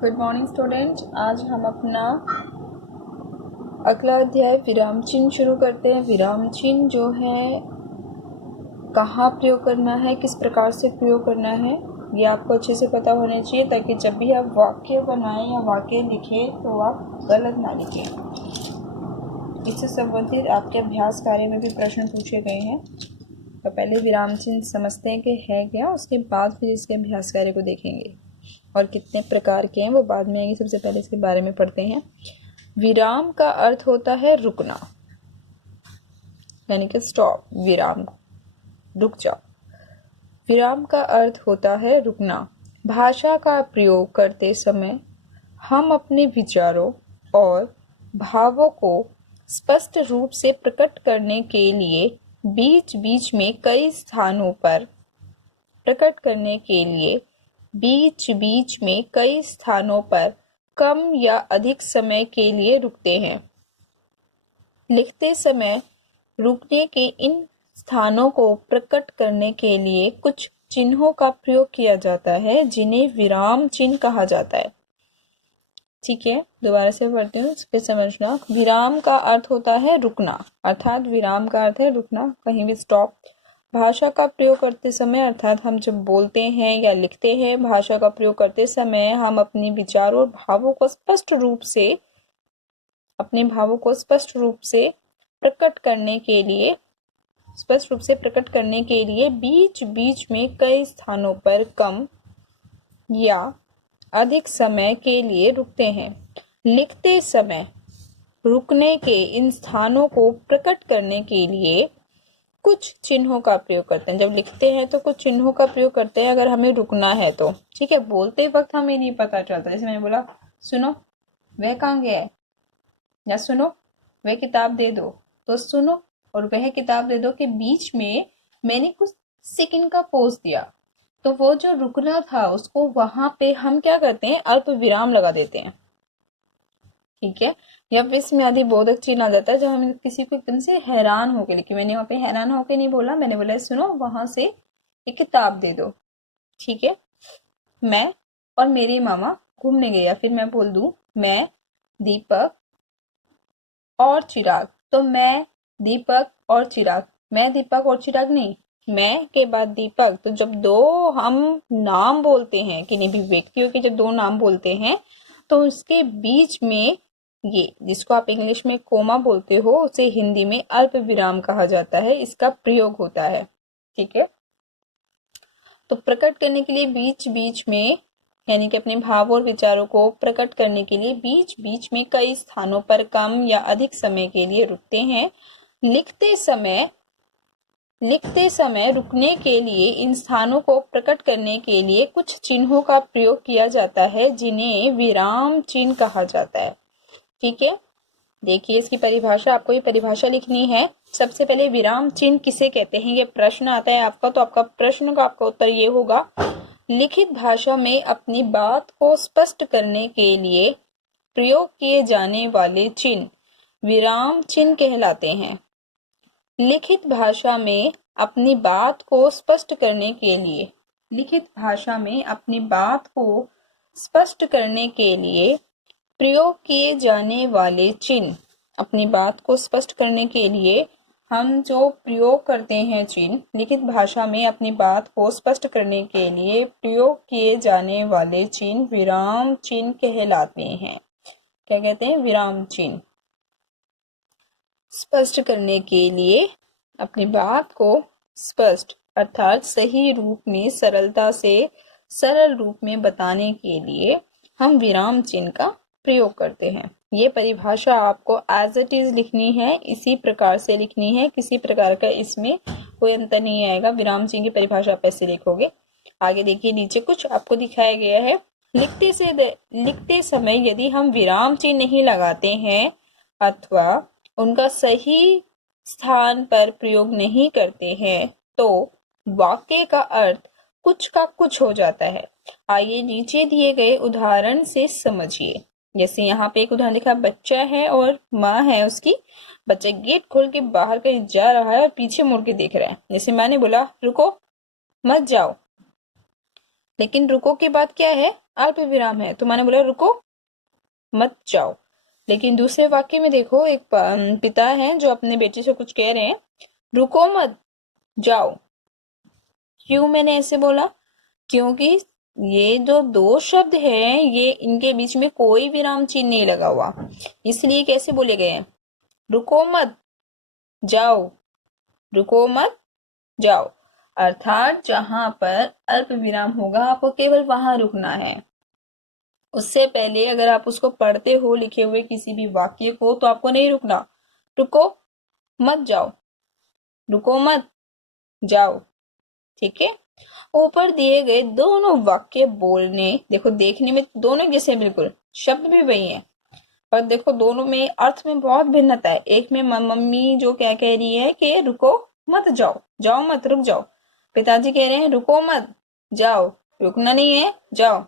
Good morning student. आज हम अपना अगला अध्याय विराम चिन्ह शुरू करते हैं। विराम चिन्ह जो है कहाँ प्रयोग करना है, किस प्रकार से प्रयोग करना है, ये आपको अच्छे से पता होना चाहिए ताकि जब भी आप वाक्य बनाएं या वाक्य लिखें तो आप गलत ना लिखें। इससे संबंधित आपके अभ्यास कार्य में भी प्रश्न पूछे गए हैं। तो पहले विराम चिन्ह समझते हैं कि है क्या, उसके बाद फिर इसके अभ्यास कार्य को देखेंगे और कितने प्रकार के हैं वो बाद में आएंगे। सबसे पहले इसके बारे में पढ़ते हैं। विराम का अर्थ होता है रुकना, यानी कि स्टॉप, विराम, रुक जाओ। विराम का अर्थ होता है रुकना। भाषा का प्रयोग करते समय हम अपने विचारों और भावों को स्पष्ट रूप से प्रकट करने के लिए बीच बीच में कई स्थानों पर कम या अधिक समय के लिए रुकते हैं। लिखते समय रुकने के इन स्थानों को प्रकट करने के लिए कुछ चिन्हों का प्रयोग किया जाता है जिन्हें विराम चिन्ह कहा जाता है। ठीक है, दोबारा से पढ़ती हूँ, फिर समझना। विराम का अर्थ होता है रुकना, अर्थात विराम का अर्थ है रुकना, कहीं भी स्टॉप। भाषा का प्रयोग करते समय, अर्थात हम जब बोलते हैं या लिखते हैं, भाषा का प्रयोग करते समय हम अपने विचारों और भावों को स्पष्ट रूप से प्रकट करने के लिए बीच बीच में कई स्थानों पर कम या अधिक समय के लिए रुकते हैं। लिखते समय रुकने के इन स्थानों को प्रकट करने के लिए कुछ चिन्हों का प्रयोग करते हैं। जब लिखते हैं तो कुछ चिन्हों का प्रयोग करते हैं अगर हमें रुकना है तो। ठीक है, बोलते वक्त हमें नहीं पता चलता, जैसे मैंने बोला सुनो वह कहाँ गया है, या सुनो वह किताब दे दो, तो सुनो और वह किताब दे दो के बीच में मैंने कुछ सेकंड का पॉज दिया, तो वो जो रुकना था उसको वहां पे हम क्या करते हैं, अल्प विराम लगा देते हैं। ठीक है, या विस्मयादि बोधक चिन्ह आ जाता है जब हम किसी को एकदम से हैरान होके लिखे। मैंने वहां पे हैरान होके नहीं बोला, मैंने बोला सुनो वहां से एक किताब दे दो। ठीक है, मैं और मेरे मामा घूमने गए, या फिर मैं बोल दूं मैं दीपक और चिराग, तो मैं दीपक और चिराग, मैं दीपक और चिराग नहीं, मैं के बाद दीपक। तो जब दो हम नाम बोलते हैं, किन्हीं भी व्यक्तियों के जब दो नाम बोलते हैं तो उसके बीच में ये जिसको आप इंग्लिश में कोमा बोलते हो उसे हिंदी में अल्प विराम कहा जाता है, इसका प्रयोग होता है। ठीक है, तो प्रकट करने के लिए बीच बीच में, यानी कि अपने भाव और विचारों को प्रकट करने के लिए बीच बीच में कई स्थानों पर कम या अधिक समय के लिए रुकते हैं। लिखते समय रुकने के लिए इन स्थानों को प्रकट करने के लिए कुछ चिन्हों का प्रयोग किया जाता है जिन्हें विराम चिन्ह कहा जाता है। ठीक है, देखिए इसकी परिभाषा, आपको ये परिभाषा लिखनी है। सबसे पहले विराम चिन्ह किसे कहते हैं, ये प्रश्न आता है आपका, तो आपका प्रश्न का आपका उत्तर ये होगा, लिखित भाषा में अपनी बात को स्पष्ट करने के लिए प्रयोग किए जाने वाले चिन्ह विराम चिन्ह कहलाते हैं। लिखित भाषा में अपनी बात को स्पष्ट करने के लिए प्रयोग किए जाने वाले चिन्ह, अपनी बात को स्पष्ट करने के लिए हम जो प्रयोग करते हैं चिन्ह, लिखित भाषा में अपनी बात को स्पष्ट करने के लिए प्रयोग किए जाने वाले चिन्ह विराम चिन्ह कहलाते हैं। क्या कहते हैं? विराम चिन्ह। स्पष्ट करने के लिए अपनी बात को स्पष्ट अर्थात सही रूप में, सरलता से सरल रूप में बताने के लिए हम विराम चिन्ह का प्रयोग करते हैं। ये परिभाषा आपको एज इट इज लिखनी है, इसी प्रकार से लिखनी है, किसी प्रकार का इसमें कोई अंतर नहीं आएगा। विराम चिन्ह की परिभाषा आप ऐसे लिखोगे। आगे देखिए, नीचे कुछ आपको दिखाया गया है। लिखते समय यदि हम विराम चिन्ह नहीं लगाते हैं अथवा उनका सही स्थान पर प्रयोग नहीं करते हैं तो वाक्य का अर्थ कुछ का कुछ हो जाता है। आइए नीचे दिए गए उदाहरण से समझिए। जैसे यहाँ पे एक उदाहरण दिखा, बच्चा है और माँ है उसकी। बच्चा गेट खोल के बाहर कहीं जा रहा है और पीछे मुड़ के देख रहा है। जैसे माँ ने बोला रुको मत जाओ, लेकिन रुको के बाद क्या है, अल्प विराम है, तो मैंने बोला रुको मत जाओ। लेकिन दूसरे वाक्य में देखो, एक पिता है जो अपने बेटे से कुछ कह रहे हैं, रुको मत जाओ। क्यों मैंने ऐसे बोला, क्योंकि ये जो दो शब्द हैं ये इनके बीच में कोई विराम चिन्ह नहीं लगा हुआ, इसलिए कैसे बोले गए हैं, रुको मत जाओ, रुको मत जाओ। अर्थात जहां पर अल्प विराम होगा आपको केवल वहां रुकना है। उससे पहले अगर आप उसको पढ़ते हो लिखे हुए किसी भी वाक्य को तो आपको नहीं रुकना, रुको मत जाओ, रुको मत जाओ। ठीक है। ऊपर दिए गए दोनों वाक्य बोलने, देखो देखने में दोनों जैसे बिल्कुल, शब्द भी वही है, पर देखो दोनों में अर्थ में बहुत भिन्नता है। एक में मम्मी जो क्या कह रही है कि रुको मत जाओ, जाओ मत रुक जाओ। पिताजी कह रहे हैं रुको मत जाओ, रुकना नहीं है जाओ।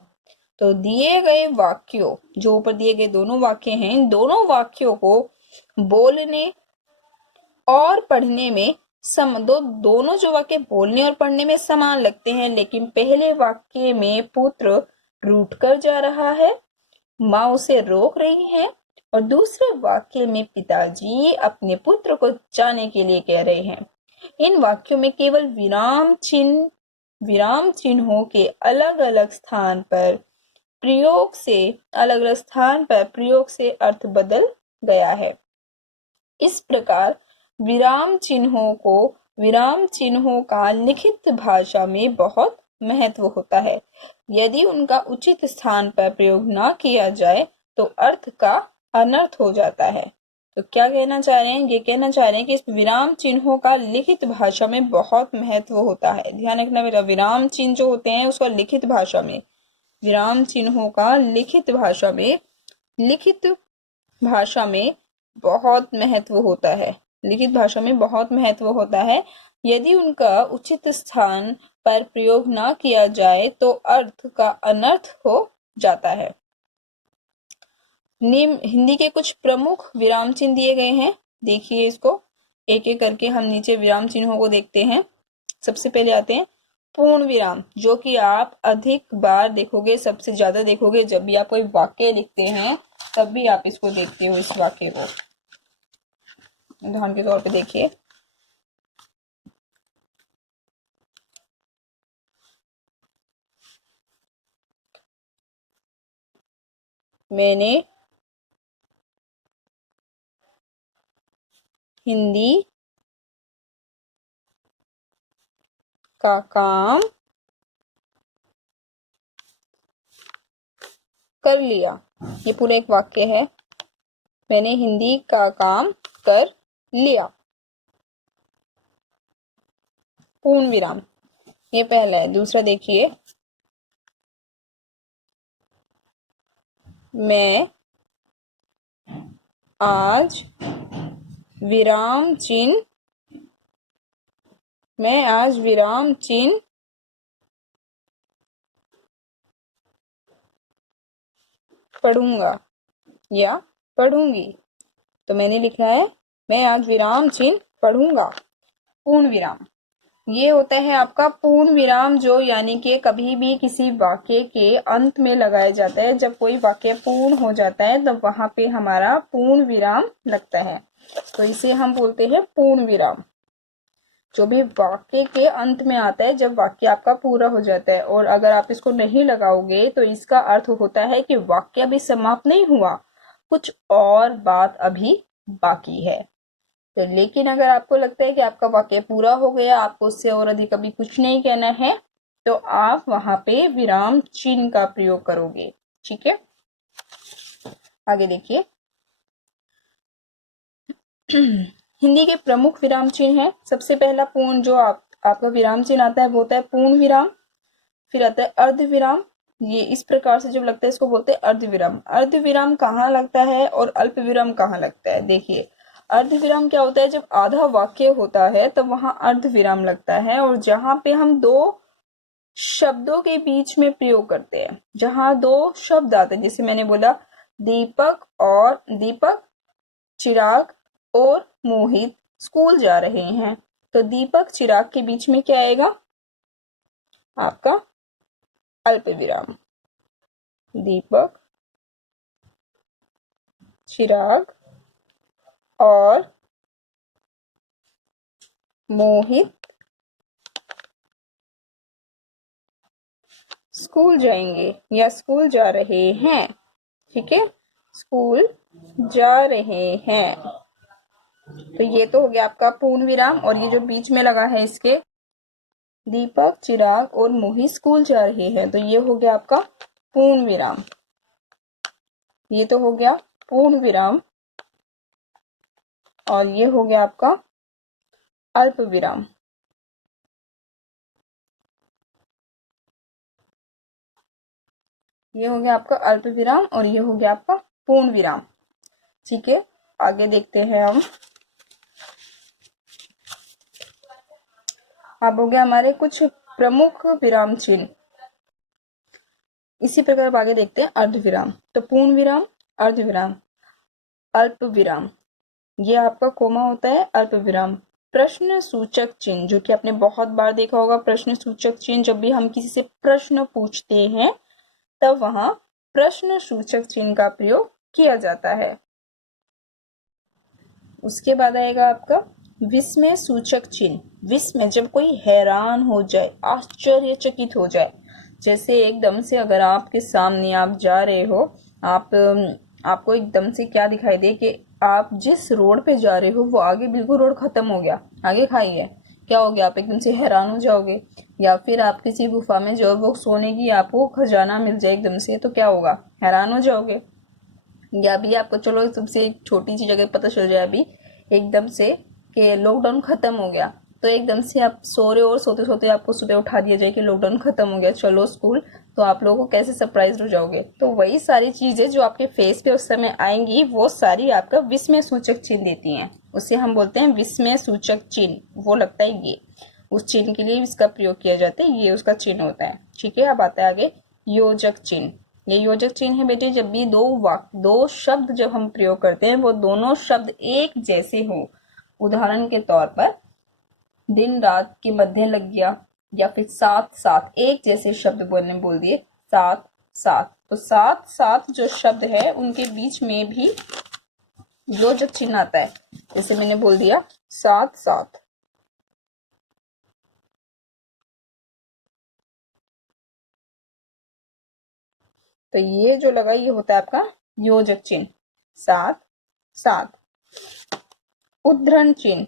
तो दिए गए वाक्यों, जो ऊपर दिए गए दोनों वाक्य हैं, इन दोनों वाक्यों को बोलने और पढ़ने में दोनों जो वाक्य बोलने और पढ़ने में समान लगते हैं, लेकिन पहले वाक्य में पुत्र रूठ कर जा रहा है, माँ उसे रोक रही है, और दूसरे वाक्य में पिताजी अपने पुत्र को जाने के लिए कह रहे हैं। इन वाक्यों में केवल विराम चिन्हों के अलग अलग स्थान पर प्रयोग से अर्थ बदल गया है। इस प्रकार विराम चिन्हों का लिखित भाषा में बहुत महत्व होता है। यदि उनका उचित स्थान पर प्रयोग न किया जाए तो अर्थ का अनर्थ हो जाता है। तो क्या कहना चाह रहे हैं, ये कहना चाह रहे हैं कि इस विराम चिन्हों का लिखित भाषा में बहुत महत्व होता है। ध्यान रखना बेटा, विराम चिन्ह जो होते हैं उसका लिखित भाषा में, विराम चिन्हों का लिखित भाषा में बहुत महत्व होता है। लिखित भाषा में बहुत महत्व होता है। यदि उनका उचित स्थान पर प्रयोग न किया जाए तो अर्थ का अनर्थ हो जाता है। हिंदी के कुछ प्रमुख विराम चिन्ह दिए गए हैं, देखिए इसको एक एक करके हम नीचे विराम चिन्हों को देखते हैं। सबसे पहले आते हैं पूर्ण विराम, जो कि आप अधिक बार देखोगे, सबसे ज्यादा देखोगे जब भी आप कोई वाक्य लिखते हैं, तब भी आप इसको देखते हो। इस वाक्य को उदाहरण के तौर पे देखिए, मैंने हिंदी का काम कर लिया। ये पूरा एक वाक्य है, मैंने हिंदी का काम कर लिया। पूर्ण विराम, ये पहला है। दूसरा देखिए, मैं आज विराम चिन्ह पढ़ूंगा या पढ़ूंगी। तो मैंने लिखा है मैं आज विराम चिन्ह पढ़ूंगा। पूर्ण विराम, ये होता है आपका पूर्ण विराम, जो यानी कि कभी भी किसी वाक्य के अंत में लगाया जाता है। जब कोई वाक्य पूर्ण हो जाता है तब वहां पे हमारा पूर्ण विराम लगता है, तो इसे हम बोलते हैं पूर्ण विराम। जो भी वाक्य के अंत में आता है, जब वाक्य आपका पूरा हो जाता है, और अगर आप इसको नहीं लगाओगे तो इसका अर्थ होता है कि वाक्य अभी समाप्त नहीं हुआ, कुछ और बात अभी बाकी है। तो लेकिन अगर आपको लगता है कि आपका वाक्य पूरा हो गया, आपको उससे और अधिक अभी कुछ नहीं कहना है, तो आप वहां पे विराम चिन्ह का प्रयोग करोगे। ठीक है, आगे देखिए। हिंदी के प्रमुख विराम चिन्ह है। सबसे पहला पूर्ण जो आपका विराम चिन्ह आता है वो होता है पूर्ण विराम। फिर आता है अर्ध विराम, ये इस प्रकार से जब लगता है इसको बोलते हैं अर्ध विराम। अर्ध विराम कहाँ लगता है और अल्प विराम कहाँ लगता है, देखिए। अर्ध विराम क्या होता है, जब आधा वाक्य होता है तब वहां अर्ध विराम लगता है, और जहां पे हम दो शब्दों के बीच में प्रयोग करते हैं, जहां दो शब्द आते हैं, जैसे मैंने बोला दीपक, चिराग और मोहित स्कूल जा रहे हैं, तो दीपक चिराग के बीच में क्या आएगा, आपका अल्प विराम। दीपक, चिराग और मोहित स्कूल जाएंगे या स्कूल जा रहे हैं। ठीक है, स्कूल जा रहे हैं। तो ये तो हो गया आपका पूर्ण विराम। और ये जो बीच में लगा है इसके, दीपक, चिराग और मोहित स्कूल जा रहे हैं, तो ये हो गया आपका पूर्ण विराम। ये तो हो गया पूर्ण विराम और ये हो गया आपका अल्प विराम। ये हो गया आपका अल्प विराम और ये हो गया आपका पूर्ण विराम। ठीक है, आगे देखते हैं हम। अब हो गया हमारे कुछ प्रमुख विराम चिन्ह। इसी प्रकार अब आगे देखते हैं अर्धविराम। तो पूर्ण विराम, अर्धविराम, अल्प विराम, ये आपका कोमा होता है। अल्प विराम, प्रश्न सूचक चिन्ह, जो कि आपने बहुत बार देखा होगा। प्रश्न सूचक चिन्ह, जब भी हम किसी से प्रश्न पूछते हैं तब वहां प्रश्न सूचक चिन्ह का प्रयोग किया जाता है। उसके बाद आएगा आपका विस्मय सूचक चिन्ह। विस्मय, जब कोई हैरान हो जाए, आश्चर्यचकित हो जाए। जैसे एकदम से अगर आपके सामने आप जा रहे हो, आपको एकदम से क्या दिखाई दे कि आप जिस रोड पे जा रहे हो वो आगे बिल्कुल रोड खत्म हो गया, आगे खाई है। क्या हो गया, आप एकदम से हैरान हो जाओगे। या फिर आप किसी गुफा में जो वो सोने की आपको खजाना मिल जाए एकदम से, तो क्या होगा, हैरान हो जाओगे। या भी आपको चलो सबसे एक छोटी सी जगह पता चल जाए अभी एकदम से कि लॉकडाउन खत्म हो गया, तो एकदम से आप सो रहे हो और सोते सोते आपको सुबह उठा दिया जाए कि लॉकडाउन खत्म हो गया, चलो स्कूल। तो आप लोगों को कैसे सरप्राइज हो जाओगे। तो वही सारी चीजें जो आपके फेस पे उस समय आएंगी, वो सारी आपका विस्मय सूचक चिन्ह देती हैं। उसे हम बोलते हैं विस्मय सूचक चिन्ह। वो लगता है ये, उस चिन्ह के लिए इसका प्रयोग किया जाता है, ये उसका चिन्ह होता है। ठीक है, अब आता है आगे योजक चिन्ह। ये योजक चिन्ह है बेटे, जब भी दो शब्द जब हम प्रयोग करते हैं, वो दोनों शब्द एक जैसे हो। उदाहरण के तौर पर दिन रात के मध्य लग गया, या फिर साथ साथ, एक जैसे शब्द बोल दिए साथ साथ। तो साथ साथ जो शब्द है उनके बीच में भी योजक चिन्ह आता है। जैसे मैंने बोल दिया साथ साथ। तो ये जो लगा, ये होता है आपका योजक चिन्ह, साथ साथ। उद्धरण चिन्ह,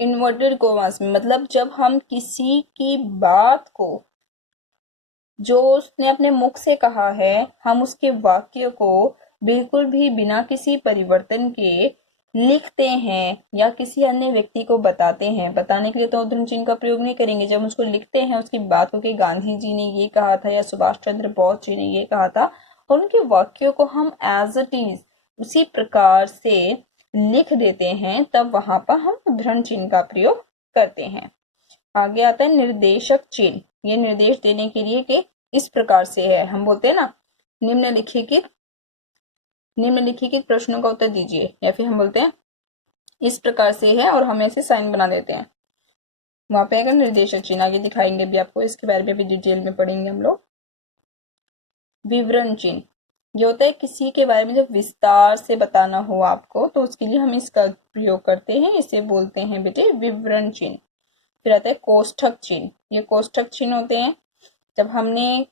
इन्वर्टेड कोमास में, मतलब जब हम किसी की बात को, जो उसने अपने मुख से कहा है, हम उसके वाक्य को बिल्कुल भी बिना किसी परिवर्तन के लिखते हैं या किसी अन्य व्यक्ति को बताते हैं। बताने के लिए तो उद्धरण चिन्ह का प्रयोग नहीं करेंगे। जब उसको लिखते हैं, उसकी बात को कि गांधी जी ने ये कहा था या सुभाष चंद्र बोस जी ने ये कहा था, और उनके वाक्यों को हम एज इट इज उसी प्रकार से लिख देते हैं, तब वहां पर हम उद्धरण चिन्ह का प्रयोग करते हैं। आगे आता है निर्देशक चिन्ह। ये निर्देश देने के लिए कि इस प्रकार से है। हम बोलते हैं ना, निम्नलिखित प्रश्नों का उत्तर दीजिए, या फिर हम बोलते हैं इस प्रकार से है और हम ऐसे साइन बना देते हैं। वहां पे अगर निर्देशक चिन्ह आगे दिखाएंगे भी आपको, इसके बारे में भी डिटेल में पढ़ेंगे हम लोग। विवरण चिन्ह, ये होता है किसी के बारे में जब विस्तार से बताना हो आपको, तो उसके लिए हम इसका प्रयोग करते हैं। इसे बोलते हैं बेटे विवरण चिन्ह। फिर आता है कोष्ठक चिन्ह। ये कोष्ठक चिन्ह होते हैं जब हमने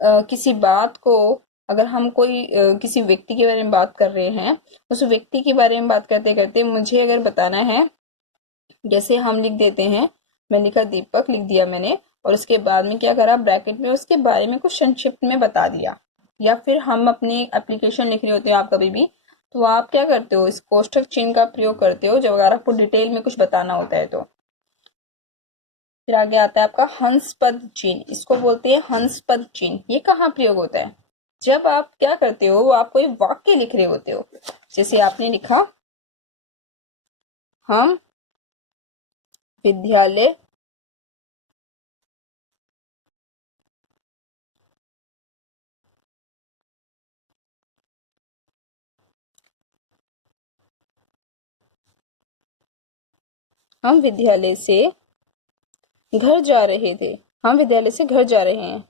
किसी बात को, अगर हम कोई किसी व्यक्ति के बारे में बात कर रहे हैं, उस व्यक्ति के बारे में बात करते करते मुझे अगर बताना है, जैसे हम लिख देते हैं, मैं लिखा दीपक, लिख दिया मैंने, और उसके बाद में क्या करा, ब्रैकेट में उसके बारे में कुछ संक्षिप्त में बता दिया। या फिर हम अपनी एप्लीकेशन लिख रहे होते हो आप कभी भी, तो आप क्या करते हो, इस कोष्ठक चिन्ह का प्रयोग करते हो जब अगर आपको डिटेल में कुछ बताना होता है तो। फिर आगे आता है आपका हंसपद चिन्ह। इसको बोलते हैं हंसपद चिन्ह। ये कहाँ प्रयोग होता है, जब आप क्या करते हो, आप कोई वाक्य लिख रहे होते हो। जैसे आपने लिखा हम विद्यालय हम विद्यालय से घर जा रहे थे, हम विद्यालय से घर जा रहे हैं।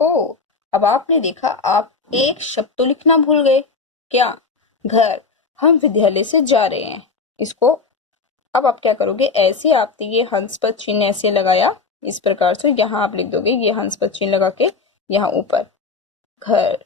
ओ, अब आपने देखा आप एक शब्द तो लिखना भूल गए। क्या? घर। हम विद्यालय से जा रहे हैं। इसको अब आप क्या करोगे, ऐसे आपने ये हंस पद चिन्ह ऐसे लगाया, इस प्रकार से यहाँ आप लिख दोगे ये हंस पद चिन्ह लगा के यहाँ ऊपर घर,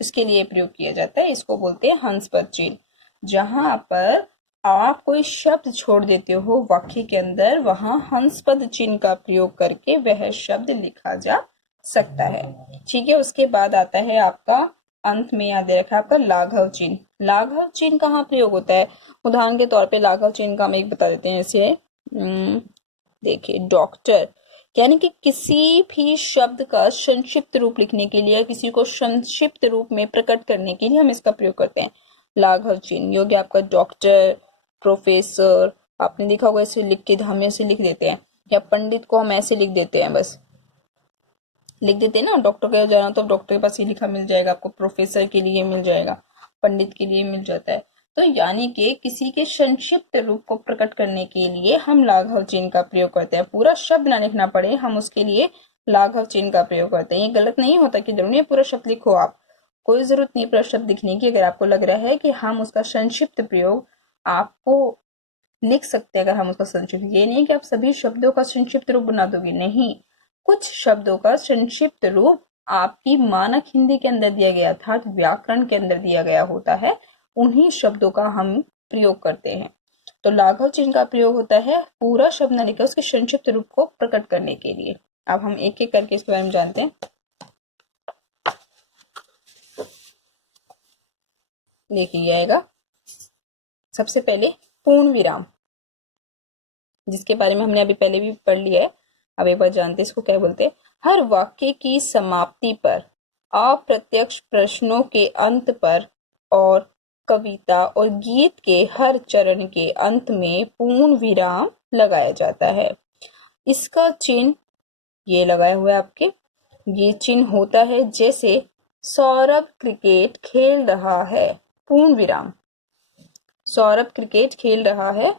इसके लिए प्रयोग किया जाता है, इसको बोलते हैं हंस पद चिन्ह। जहां पर आप कोई शब्द छोड़ देते हो वाक्य के अंदर, वहां हंस पद चिन्ह का प्रयोग करके वह शब्द लिखा जा सकता है। ठीक है, उसके बाद आता है आपका अंत में याद रखा आपका लाघव चिन्ह। लाघव चिन्ह कहाँ प्रयोग होता है? उदाहरण के तौर पे लाघव चिन्ह का हम एक बता देते हैं, जैसे देखिए डॉक्टर, यानी कि किसी भी शब्द का संक्षिप्त रूप लिखने के लिए, किसी को संक्षिप्त रूप में प्रकट करने के लिए हम इसका प्रयोग करते हैं लाघव चिन्ह। योग्य आपका डॉक्टर, प्रोफेसर, आपने देखा होगा ऐसे लिख के हम ऐसे लिख देते हैं, या पंडित को हम ऐसे लिख देते हैं, बस लिख देते हैं ना। डॉक्टर के जाना तो डॉक्टर के पास ये लिखा मिल जाएगा आपको, प्रोफेसर के लिए मिल जाएगा, पंडित के लिए मिल जाता है। तो यानी कि किसी के संक्षिप्त रूप को प्रकट करने के लिए हम लाघव चिन्ह का प्रयोग करते हैं। पूरा शब्द ना लिखना पड़े, हम उसके लिए लाघव चिन्ह का प्रयोग करते हैं। ये गलत नहीं होता कि जरूरी पूरा शब्द लिखो आप, कोई जरूरत नहीं पूरा शब्द लिखने की। अगर आपको लग रहा है कि हम उसका संक्षिप्त प्रयोग आपको लिख सकते हैं, अगर हम उसका संक्षिप्त, ये नहीं कि आप सभी शब्दों का संक्षिप्त रूप बना दोगे, नहीं, कुछ शब्दों का संक्षिप्त रूप आपकी मानक हिंदी के अंदर दिया गया अर्थात व्याकरण के अंदर दिया गया होता है, उन्हीं शब्दों का हम प्रयोग करते हैं। तो लाघव चिन्ह का प्रयोग होता है पूरा शब्द न लिखकर उसके संक्षिप्त रूप को प्रकट करने के लिए। अब हम एक एक करके इसके बारे में जानते हैं। देखिए आएगा सबसे पहले पूर्ण विराम, जिसके बारे में हमने अभी पहले भी पढ़ लिया है, अब एक बार जानते हैं इसको क्या बोलते हैं। हर वाक्य की समाप्ति पर, अप्रत्यक्ष प्रश्नों के अंत पर और कविता और गीत के हर चरण के अंत में पूर्ण विराम लगाया जाता है। इसका चिन्ह ये लगाया हुआ है आपके, ये चिन्ह होता है जैसे सौरभ क्रिकेट खेल रहा है, पूर्ण विराम, सौरभ क्रिकेट खेल रहा है,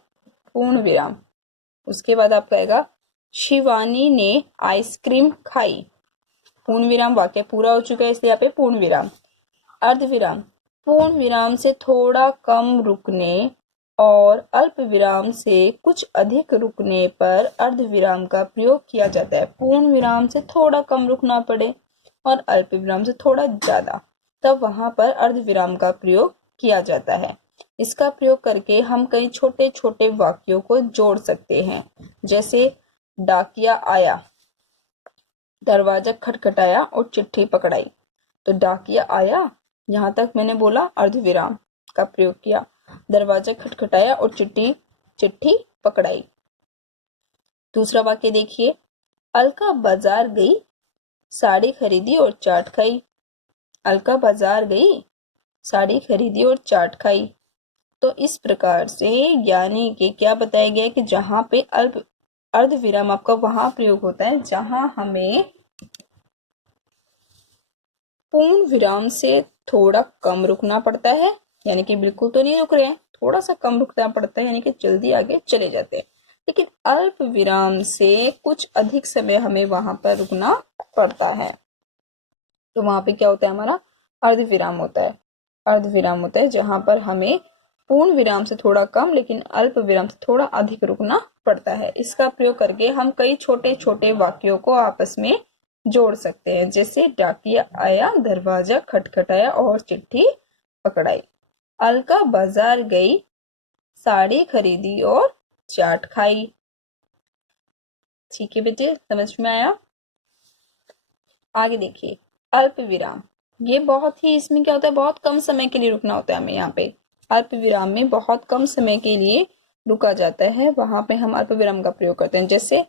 पूर्ण विराम। उसके बाद आपका आएगा शिवानी ने आइसक्रीम खाई, पूर्ण विराम, वाक्य पूरा हो चुका है इसलिए यहाँ पे पूर्ण विराम। अर्ध विराम, पूर्ण विराम से थोड़ा कम रुकने और अल्प विराम से कुछ अधिक रुकने पर अर्ध विराम का प्रयोग किया जाता है। पूर्ण विराम से थोड़ा कम रुकना पड़े और अल्प विराम से थोड़ा ज्यादा, तब वहां पर अर्ध विराम का प्रयोग किया जाता है। इसका प्रयोग करके हम कई छोटे छोटे वाक्यों को जोड़ सकते हैं, जैसे डाकिया आया, दरवाजा खटखटाया और चिट्ठी पकड़ाई। तो डाकिया आया, यहां तक मैंने बोला अर्ध विराम का प्रयोग किया, दरवाजा खटखटाया और चिट्ठी पकड़ाई। दूसरा वाक्य देखिए, अलका बाजार गई, साड़ी खरीदी और चाट खाई। अलका बाजार गई, साड़ी खरीदी और चाट खाई। तो इस प्रकार से यानी कि क्या बताया गया कि जहां पे अल्प अर्ध विराम आपका वहां प्रयोग होता है जहां हमें पूर्ण विराम से थोड़ा कम रुकना पड़ता है, यानी कि बिल्कुल तो नहीं रुक रहे हैं, थोड़ा सा कम रुकना पड़ता है, यानी कि जल्दी आगे चले जाते हैं। लेकिन अल्प विराम से कुछ अधिक समय हमें वहां पर रुकना पड़ता है, तो वहां पे क्या होता है, हमारा अर्ध विराम होता है। अर्ध विराम होता है जहां पर हमें पूर्ण विराम से थोड़ा कम लेकिन अल्प विराम से थोड़ा अधिक रुकना पड़ता है। इसका प्रयोग करके हम कई छोटे छोटे वाक्यों को आपस में जोड़ सकते हैं, जैसे डाकिया आया, दरवाजा खटखटाया और चिट्ठी पकड़ाई। अलका बाजार गई, साड़ी खरीदी और चाट खाई। ठीक है बेटे, समझ में आया? आगे देखिए अल्प विराम, ये बहुत ही, इसमें क्या होता है, बहुत कम समय के लिए रुकना होता है हमें। यहाँ पे अल्प विराम में बहुत कम समय के लिए रुका जाता है, वहां पे हम अल्प विराम का प्रयोग करते हैं। जैसे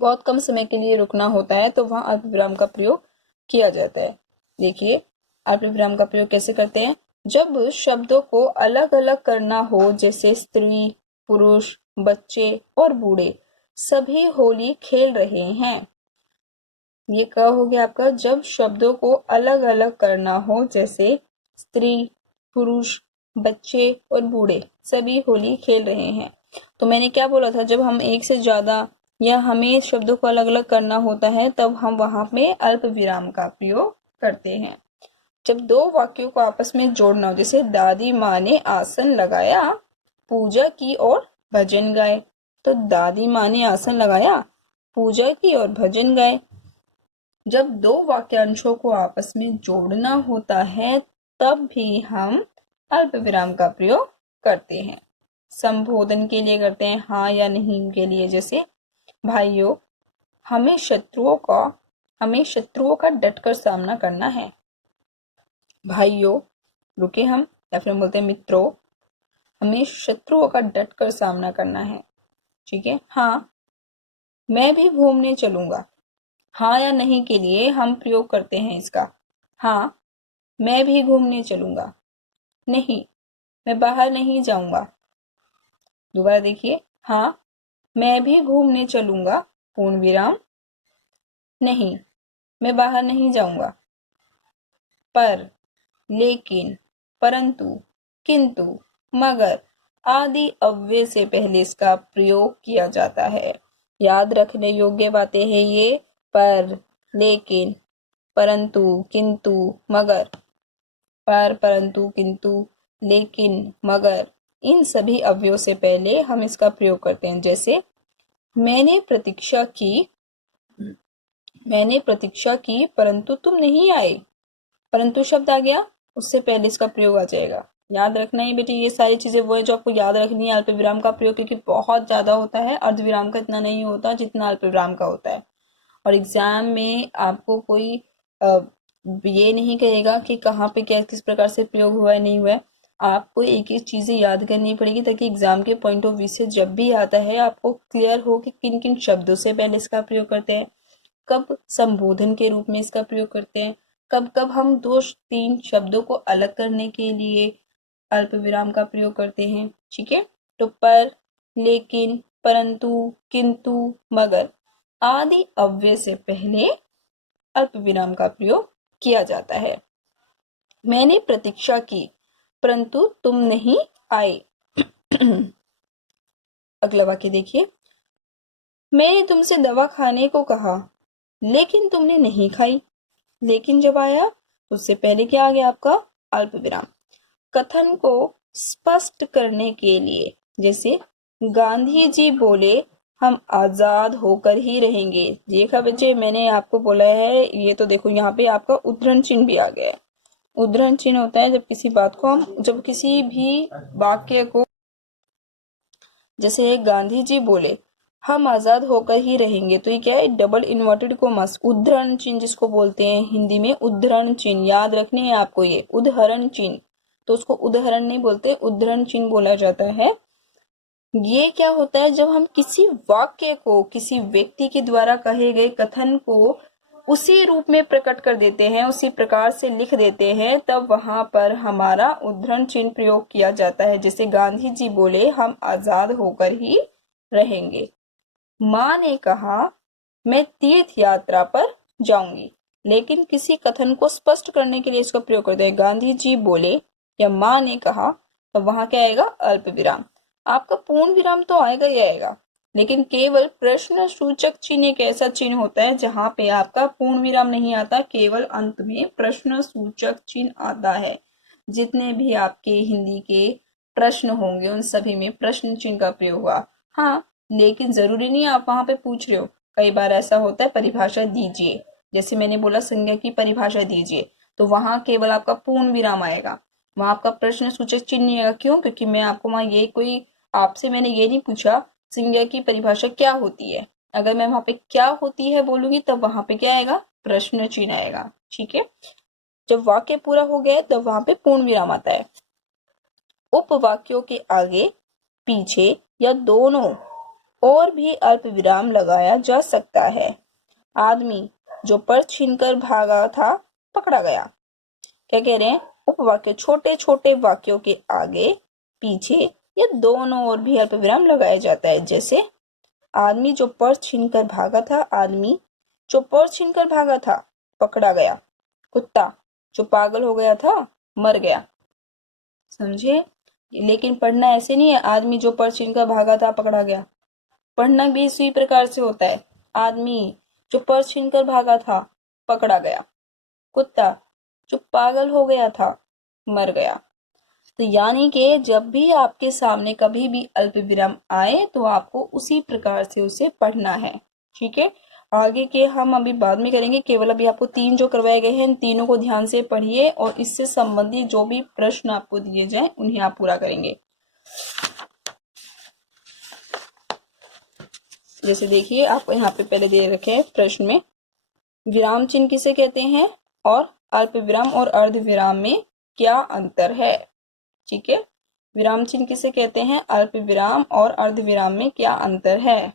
बहुत कम समय के लिए रुकना होता है तो वहां अल्प विराम का प्रयोग किया जाता है। देखिए अल्प विराम का प्रयोग कैसे करते हैं, जब शब्दों को अलग अलग करना हो, जैसे स्त्री, पुरुष, बच्चे और बूढ़े सभी होली खेल रहे हैं। ये क्या हो गया आपका, जब शब्दों को अलग अलग करना हो, जैसे स्त्री, पुरुष, बच्चे और बूढ़े सभी होली खेल रहे हैं। तो मैंने क्या बोला था, जब हम एक से ज्यादा या हमें शब्दों को अलग अलग करना होता है, तब हम वहां पे अल्प विराम का प्रयोग करते हैं। जब दो वाक्यों को आपस में जोड़ना हो, जैसे दादी माँ ने आसन लगाया, पूजा की और भजन गाए, तो दादी माँ ने आसन लगाया, पूजा की और भजन गाए। जब दो वाक्यांशों को आपस में जोड़ना होता है, तब भी हम अल्प विराम का प्रयोग करते हैं। संबोधन के लिए करते हैं, हाँ या नहीं के लिए, जैसे भाइयों, हमें शत्रुओं का डटकर सामना करना है। भाइयों, रुके हम, या फिर हम बोलते हैं मित्रों, हमें शत्रुओं का डटकर सामना करना है। ठीक है। हाँ, मैं भी घूमने चलूंगा। हाँ या नहीं के लिए हम प्रयोग करते हैं इसका। हाँ, मैं भी घूमने चलूंगा। नहीं, मैं बाहर नहीं जाऊंगा। दोबारा देखिए, हाँ, मैं भी घूमने चलूंगा, पूर्ण विराम, नहीं, मैं बाहर नहीं जाऊंगा। पर, लेकिन, परंतु, किंतु, मगर आदि अव्यय से पहले इसका प्रयोग किया जाता है। याद रखने योग्य बातें हैं ये। पर, लेकिन, परंतु, किंतु, मगर। पर, परंतु, किंतु, लेकिन, मगर, इन सभी अवयवों से पहले हम इसका प्रयोग करते हैं। जैसे मैंने प्रतीक्षा की परंतु तुम नहीं आए। परंतु शब्द आ गया, उससे पहले इसका प्रयोग आ जाएगा। याद रखना है बेटे, ये सारी चीजें वो है जो आपको याद रखनी है। अल्प विराम का प्रयोग क्योंकि बहुत ज्यादा होता है, अर्ध विराम का इतना नहीं होता जितना अल्प विराम का होता है। और एग्जाम में आपको कोई ये नहीं कहेगा कि कहाँ पे क्या किस प्रकार से प्रयोग हुआ है नहीं हुआ है। आपको एक एक चीजें याद करनी पड़ेगी, ताकि एग्जाम के पॉइंट ऑफ व्यू से जब भी आता है आपको क्लियर हो कि किन किन शब्दों से पहले इसका प्रयोग करते हैं, कब संबोधन के रूप में इसका प्रयोग करते हैं, कब कब हम दो तीन शब्दों को अलग करने के लिए अल्प विराम का प्रयोग करते हैं। ठीक है। तो पर, लेकिन, परंतु, किंतु, मगर आदि अव्यय से पहले अल्प विराम का प्रयोग किया जाता है। मैंने प्रतीक्षा की परंतु तुम नहीं आए। अगला वाक्य देखिए, मैंने तुमसे दवा खाने को कहा लेकिन तुमने नहीं खाई। लेकिन जब आया उससे पहले क्या आ गया आपका अल्प विराम। कथन को स्पष्ट करने के लिए, जैसे गांधी जी बोले हम आजाद होकर ही रहेंगे। देखा बच्चे, मैंने आपको बोला है, ये तो देखो यहाँ पे आपका उद्धरण चिन्ह भी आ गया है। उद्धरण चिन्ह होता है जब किसी बात को हम, जब किसी भी वाक्य को, जैसे गांधी जी बोले हम आजाद होकर ही रहेंगे, तो ये क्या है, डबल इन्वर्टेड कोमास, उद्धरण चिन्ह जिसको बोलते हैं हिंदी में उद्धरण चिन्ह। याद रखने हैं आपको ये उद्धरण चिन्ह, तो उसको उदाहरण नहीं बोलते, उद्धरण चिन्ह बोला जाता है। ये क्या होता है, जब हम किसी वाक्य को किसी व्यक्ति के द्वारा कहे गए कथन को उसी रूप में प्रकट कर देते हैं, उसी प्रकार से लिख देते हैं, तब वहां पर हमारा उद्धरण चिन्ह प्रयोग किया जाता है। जैसे गांधी जी बोले हम आजाद होकर ही रहेंगे। माँ ने कहा मैं तीर्थ यात्रा पर जाऊंगी। लेकिन किसी कथन को स्पष्ट करने के लिए इसका प्रयोग करते हैं। गांधी जी बोले या माँ ने कहा, तो वहां क्या आएगा अल्प विराम। आपका पूर्ण विराम तो आएगा ही आएगा, लेकिन केवल प्रश्न सूचक चिन्ह एक ऐसा चिन्ह होता है जहां पे आपका पूर्ण विराम नहीं आता, केवल अंत में प्रश्न सूचक चिन्ह आता है। जितने भी आपके हिंदी के प्रश्न होंगे उन सभी में प्रश्न चिन्ह का प्रयोग हुआ। हाँ, लेकिन जरूरी नहीं आप वहां पे पूछ रहे हो, कई बार ऐसा होता है परिभाषा दीजिए, जैसे मैंने बोला संज्ञा की परिभाषा दीजिए, तो वहां केवल आपका पूर्ण विराम आएगा, वहां आपका प्रश्न सूचक चिन्ह नहीं आएगा। क्यों? क्योंकि मैं आपको वहां ये कोई, आपसे मैंने ये नहीं पूछा संज्ञा की परिभाषा क्या होती है। अगर मैं वहां पे क्या होती है बोलूंगी तब वहां पे क्या आएगा, प्रश्न चिन्ह आएगा। ठीक है। जब वाक्य पूरा हो गया तब वहां पे पूर्ण विराम आता है। उपवाक्यों के आगे, पीछे या दोनों और भी अल्प विराम लगाया जा सकता है। आदमी जो पर्स छीनकर भागा था पकड़ा गया। क्या कह रहे हैं, उपवाक्य छोटे छोटे वाक्यों के आगे, पीछे या दोनों ओर भी अल्प विराम लगाया जाता है। जैसे आदमी जो पर्स छीनकर भागा था, आदमी जो पर्स छीनकर भागा था पकड़ा गया। कुत्ता जो पागल हो गया था मर गया। समझे? लेकिन पढ़ना ऐसे नहीं है, आदमी जो पर्स छीनकर भागा था पकड़ा गया। पढ़ना भी इसी प्रकार से होता है। आदमी जो पर्स छीनकर भागा था, पकड़ा गया। कुत्ता जो पागल हो गया था, मर गया। तो यानी कि जब भी आपके सामने कभी भी अल्प विराम आए तो आपको उसी प्रकार से उसे पढ़ना है। ठीक है, आगे के हम अभी बाद में करेंगे। केवल अभी आपको 3 जो करवाए गए हैं, इन तीनों को ध्यान से पढ़िए और इससे संबंधित जो भी प्रश्न आपको दिए जाएं उन्हें आप पूरा करेंगे। जैसे देखिए, आपको यहाँ पे पहले दे रखे हैं प्रश्न में, विराम चिन्ह किसे कहते हैं और अल्प विराम और अर्ध विराम में क्या अंतर है। ठीक है, विराम चिन्ह किसे कहते हैं, अल्प विराम और अर्ध विराम में क्या अंतर है।